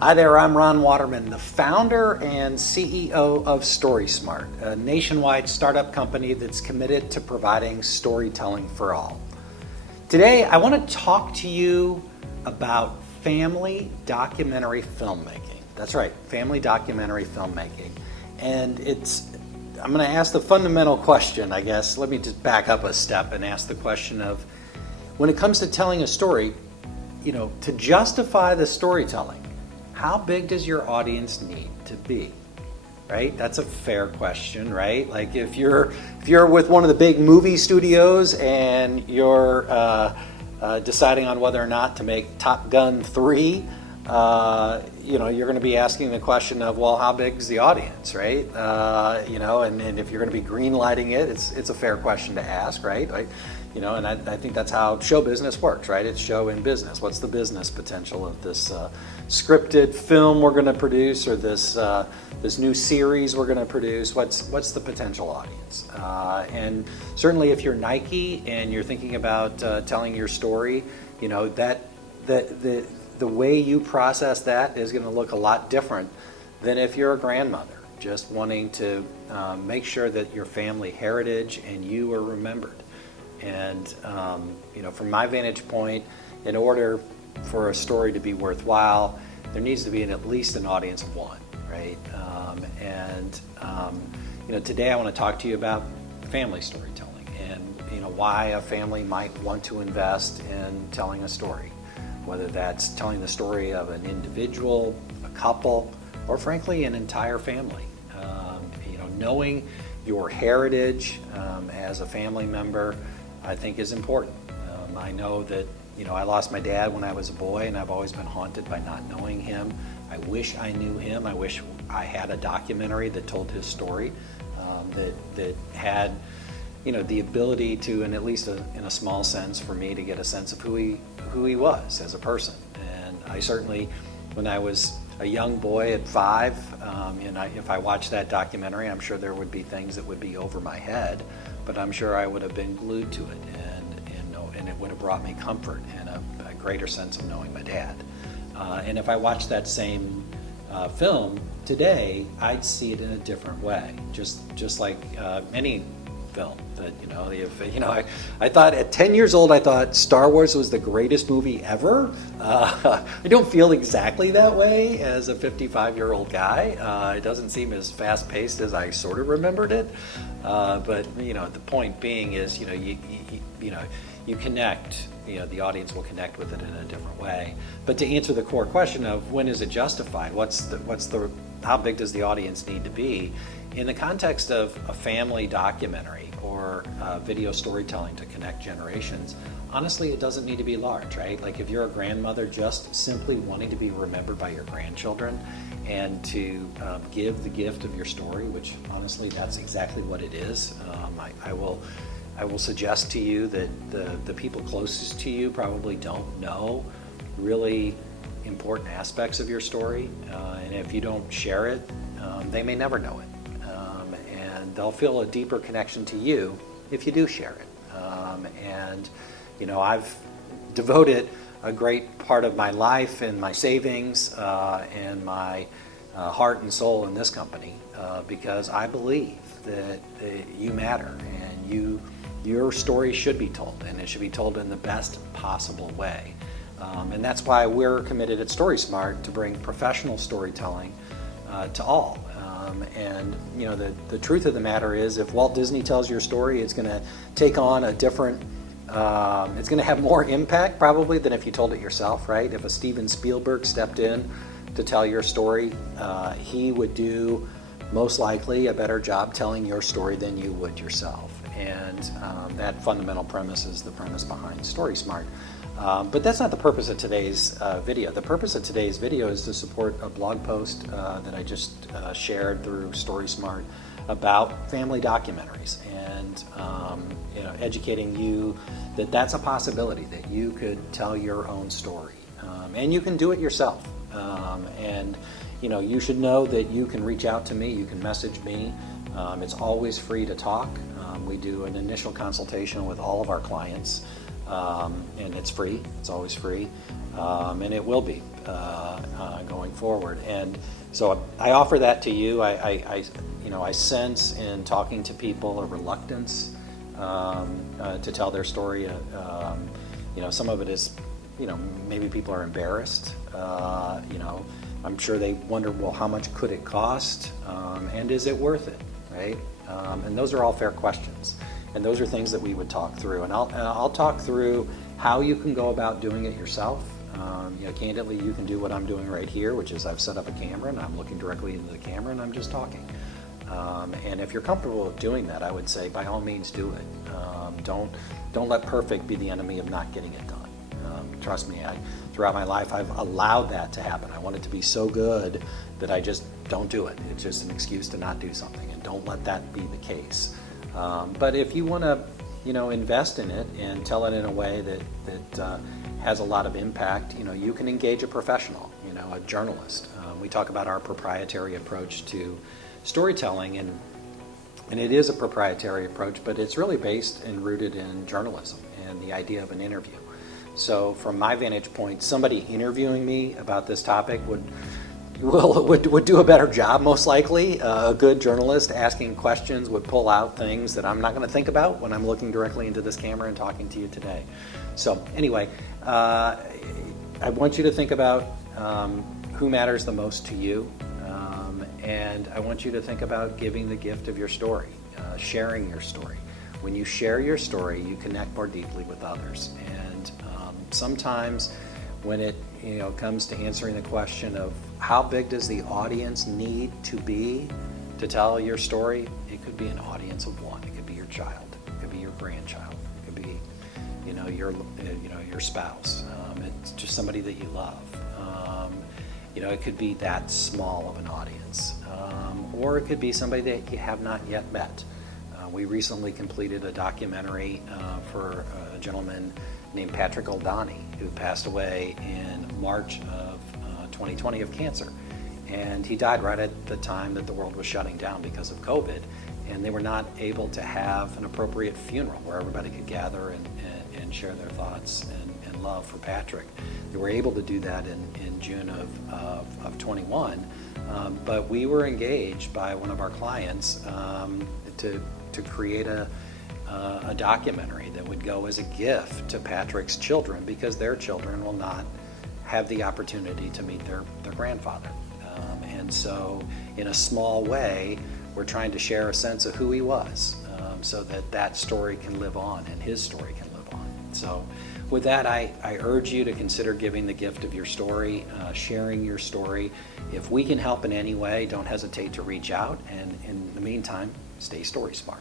Hi there, I'm Ron Watermon, the founder and CEO of StorySMART, a nationwide startup company that's committed to providing storytelling for all. Today, I want to talk to you about family documentary filmmaking. That's right, family documentary filmmaking. And I'm going to ask the fundamental question, I guess. Let me just back up a step and ask the question of, when it comes to telling a story, to justify the storytelling, how big does your audience need to be, right? That's a fair question, right? Like if you're with one of the big movie studios and you're deciding on whether or not to make Top Gun 3, you're going to be asking the question of, well, how big is the audience, right? And if you're going to be green lighting it, it's a fair question to ask, right? And I think that's how show business works, right? It's show in business. What's the business potential of this scripted film we're going to produce, or this new series we're going to produce? What's the potential audience? And certainly, if you're Nike and you're thinking about telling your story, that the way you process that is going to look a lot different than if you're a grandmother just wanting to make sure that your family heritage and you are remembered. And from my vantage point, in order for a story to be worthwhile, there needs to be at least an audience of one, right? Today I want to talk to you about family storytelling and why a family might want to invest in telling a story, whether that's telling the story of an individual, a couple, or frankly an entire family. Knowing your heritage as a family member, I think, is important. I know that I lost my dad when I was a boy, and I've always been haunted by not knowing him. I wish I knew him. I wish I had a documentary that told his story, that had the ability to, and at least in a small sense, for me to get a sense of who he was as a person. And I certainly, when I was a young boy at 5, if I watched that documentary, I'm sure there would be things that would be over my head, but I'm sure I would have been glued to it, and it would have brought me comfort and a greater sense of knowing my dad. And if I watched that same film today, I'd see it in a different way, just like any film that I thought at 10 years old, I thought Star Wars was the greatest movie ever. I don't feel exactly that way as a 55-year-old guy. It doesn't seem as fast-paced as I sort of remembered it. But the point being is, you connect. The audience will connect with it in a different way. But to answer the core question of when is it justified, how big does the audience need to be? In the context of a family documentary or video storytelling to connect generations, honestly, it doesn't need to be large, right? Like if you're a grandmother just simply wanting to be remembered by your grandchildren and to give the gift of your story, which honestly, that's exactly what it is. I will suggest to you that the people closest to you probably don't know really important aspects of your story, and if you don't share it, they may never know it. And they'll feel a deeper connection to you if you do share it. I've devoted a great part of my life and my savings and my heart and soul in this company because I believe that you matter, and your story should be told, and it should be told in the best possible way. And that's why we're committed at StorySMART to bring professional storytelling to all. The truth of the matter is, if Walt Disney tells your story, it's going to take on a different, it's going to have more impact probably than if you told it yourself, right? If a Steven Spielberg stepped in to tell your story, he would do most likely a better job telling your story than you would yourself. And that fundamental premise is the premise behind StorySMART. But that's not the purpose of today's video. The purpose of today's video is to support a blog post that I just shared through StorySMART about family documentaries, and educating you that that's a possibility, that you could tell your own story, and you can do it yourself. You should know that you can reach out to me, you can message me. It's always free to talk. We do an initial consultation with all of our clients. and it's free. It's always free, and it will be going forward. And so I offer that to you. I sense in talking to people a reluctance to tell their story. Some of it is, maybe people are embarrassed. I'm sure they wonder, well, how much could it cost, and is it worth it, right? And those are all fair questions, and those are things that we would talk through. And I'll talk through how you can go about doing it yourself. Candidly, you can do what I'm doing right here, which is I've set up a camera and I'm looking directly into the camera and I'm just talking. And if you're comfortable with doing that, I would say by all means do it. Don't let perfect be the enemy of not getting it done. Trust me, throughout my life I've allowed that to happen. I want it to be so good that I just don't do it. It's just an excuse to not do something, and don't let that be the case. But if you want to, invest in it and tell it in a way that has a lot of impact, you can engage a professional, a journalist. We talk about our proprietary approach to storytelling, and it is a proprietary approach, but it's really based and rooted in journalism and the idea of an interview. So from my vantage point, somebody interviewing me about this topic would do a better job, most likely. A good journalist asking questions would pull out things that I'm not going to think about when I'm looking directly into this camera and talking to you today. So anyway, I want you to think about who matters the most to you, and I want you to think about giving the gift of your story, sharing your story. When you share your story, you connect more deeply with others. And sometimes when it comes to answering the question of how big does the audience need to be to tell your story, it could be an audience of one. It could be your child. It could be your grandchild. It could be your spouse. It's just somebody that you love. It could be that small of an audience, or it could be somebody that you have not yet met. We recently completed a documentary for a gentleman named Patrick Oldani, who passed away in March of 2020 of cancer. And he died right at the time that the world was shutting down because of COVID, and they were not able to have an appropriate funeral where everybody could gather and share their thoughts and love for Patrick. They were able to do that in June of 21, but we were engaged by one of our clients to create a documentary that would go as a gift to Patrick's children, because their children will not have the opportunity to meet their grandfather. And so in a small way, we're trying to share a sense of who he was, so that story can live on and his story can live on. So with that, I urge you to consider giving the gift of your story, sharing your story. If we can help in any way, don't hesitate to reach out. And in the meantime, stay story smart.